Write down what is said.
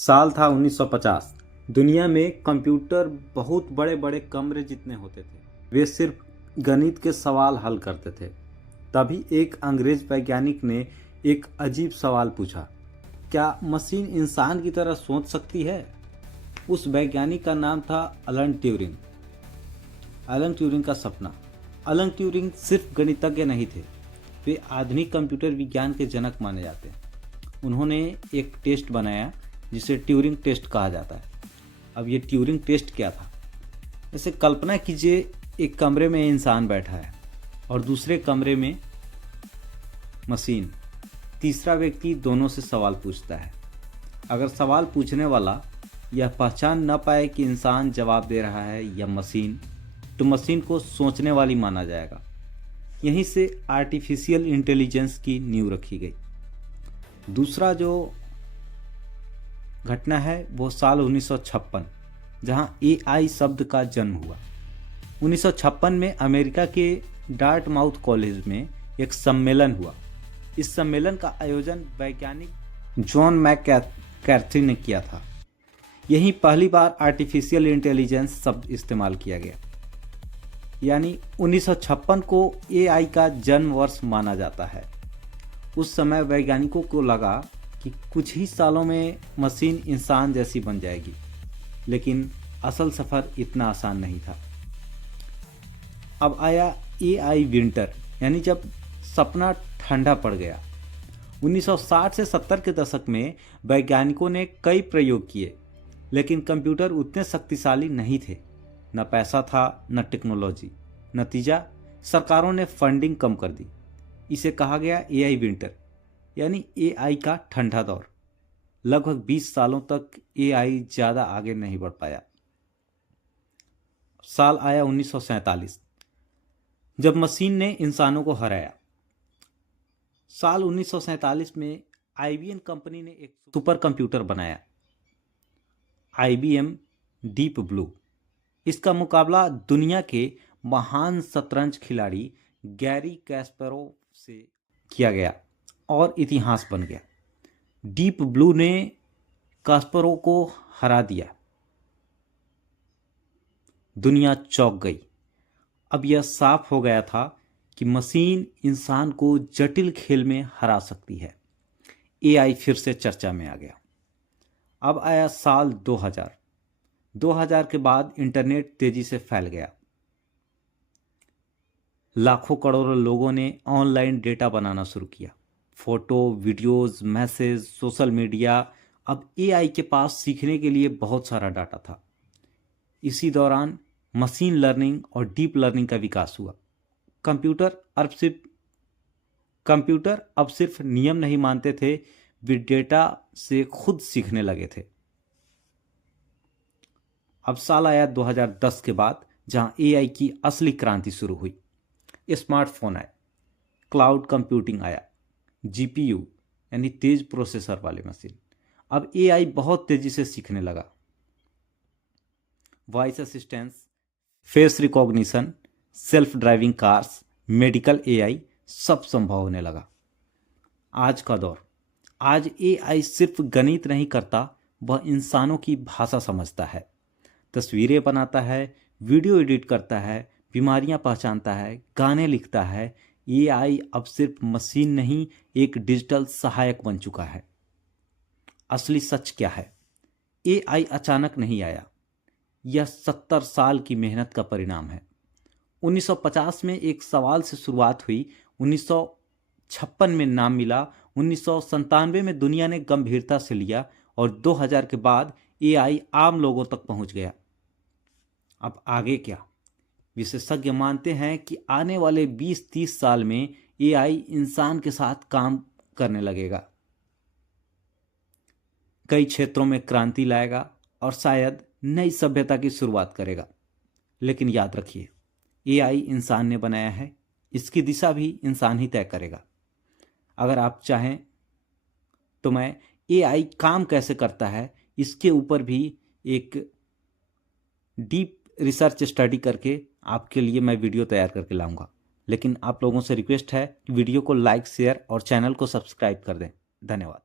साल था 1950। दुनिया में कंप्यूटर बहुत बड़े बड़े कमरे जितने होते थे। वे सिर्फ गणित के सवाल हल करते थे। तभी एक अंग्रेज वैज्ञानिक ने एक अजीब सवाल पूछा, क्या मशीन इंसान की तरह सोच सकती है? उस वैज्ञानिक का नाम था अलन ट्यूरिंग। अलन ट्यूरिंग का सपना। अलन ट्यूरिंग सिर्फ गणितज्ञ नहीं थे, वे आधुनिक कंप्यूटर विज्ञान के जनक माने जाते हैं। उन्होंने एक टेस्ट बनाया जिसे ट्यूरिंग टेस्ट कहा जाता है। अब ये ट्यूरिंग टेस्ट क्या था? जैसे कल्पना कीजिए, एक कमरे में इंसान बैठा है और दूसरे कमरे में मशीन। तीसरा व्यक्ति दोनों से सवाल पूछता है। अगर सवाल पूछने वाला यह पहचान न पाए कि इंसान जवाब दे रहा है या मशीन, तो मशीन को सोचने वाली माना जाएगा। यहीं से आर्टिफिशियल इंटेलिजेंस की नींव रखी गई। दूसरा जो घटना है वो साल 1956, जहां एआई शब्द का जन्म हुआ। 1956 में अमेरिका के डार्टमाउथ कॉलेज में एक सम्मेलन हुआ। इस सम्मेलन का आयोजन वैज्ञानिक जॉन मैककार्थी ने किया था। यहीं पहली बार आर्टिफिशियल इंटेलिजेंस शब्द इस्तेमाल किया गया। यानी 1956 को एआई का जन्म वर्ष माना जाता है। उस समय वैज्ञानिकों को लगा कि कुछ ही सालों में मशीन इंसान जैसी बन जाएगी, लेकिन असल सफ़र इतना आसान नहीं था। अब आया एआई विंटर, यानी जब सपना ठंडा पड़ गया। 1960 से 70 के दशक में वैज्ञानिकों ने कई प्रयोग किए, लेकिन कंप्यूटर उतने शक्तिशाली नहीं थे। न पैसा था, न टेक्नोलॉजी। नतीजा, सरकारों ने फंडिंग कम कर दी। इसे कहा गया एआई विंटर, यानी एआई का ठंडा दौर। लगभग 20 सालों तक एआई ज़्यादा आगे नहीं बढ़ पाया। साल आया 1947, जब मशीन ने इंसानों को हराया। साल 1947 में आईबीएम कंपनी ने एक सुपर कंप्यूटर बनाया, आईबीएम डीप ब्लू। इसका मुकाबला दुनिया के महान शतरंज खिलाड़ी गैरी कैस्परोव से किया गया और इतिहास बन गया। डीप ब्लू ने कास्परोव को हरा दिया। दुनिया चौंक गई। अब यह साफ हो गया था कि मशीन इंसान को जटिल खेल में हरा सकती है। एआई फिर से चर्चा में आ गया। अब आया साल 2000। 2000 के बाद इंटरनेट तेजी से फैल गया। लाखों करोड़ों लोगों ने ऑनलाइन डेटा बनाना शुरू किया। Photo, videos, message, social media. अब एआई के पास सीखने के लिए बहुत सारा डाटा था। इसी दौरान मशीन लर्निंग और डीप लर्निंग का विकास हुआ। कंप्यूटर अब सिर्फ नियम नहीं मानते थे, वे डेटा से खुद सीखने लगे थे। अब साल आया 2010 के बाद, जहां एआई की असली क्रांति शुरू हुई। स्मार्टफोन आए, क्लाउड कंप्यूटिंग आया, जीपीयू यानी तेज प्रोसेसर वाले मशीन। अब एआई बहुत तेजी से सीखने लगा। Voice assistance, face recognition, self driving cars, medical AI सब संभव होने लगा। आज का दौर। आज एआई सिर्फ गणित नहीं करता, वह इंसानों की भाषा समझता है, तस्वीरें बनाता है, वीडियो एडिट करता है, बीमारियां पहचानता है, गाने लिखता है। एआई अब सिर्फ मशीन नहीं, एक डिजिटल सहायक बन चुका है। असली सच क्या है? एआई अचानक नहीं आया, यह 70 साल की मेहनत का परिणाम है। 1950 में एक सवाल से शुरुआत हुई, 1956 में नाम मिला, 1997 में दुनिया ने गंभीरता से लिया और 2000 के बाद एआई आम लोगों तक पहुंच गया। अब आगे क्या? विशेषज्ञ मानते हैं कि आने वाले 20-30 साल में एआई इंसान के साथ काम करने लगेगा, कई क्षेत्रों में क्रांति लाएगा और शायद नई सभ्यता की शुरुआत करेगा। लेकिन याद रखिए, एआई इंसान ने बनाया है, इसकी दिशा भी इंसान ही तय करेगा। अगर आप चाहें तो मैं एआई काम कैसे करता है इसके ऊपर भी एक डीप रिसर्च स्टडी करके आपके लिए मैं वीडियो तैयार करके लाऊंगा। लेकिन आप लोगों से रिक्वेस्ट है कि वीडियो को लाइक, शेयर और चैनल को सब्सक्राइब कर दें। धन्यवाद।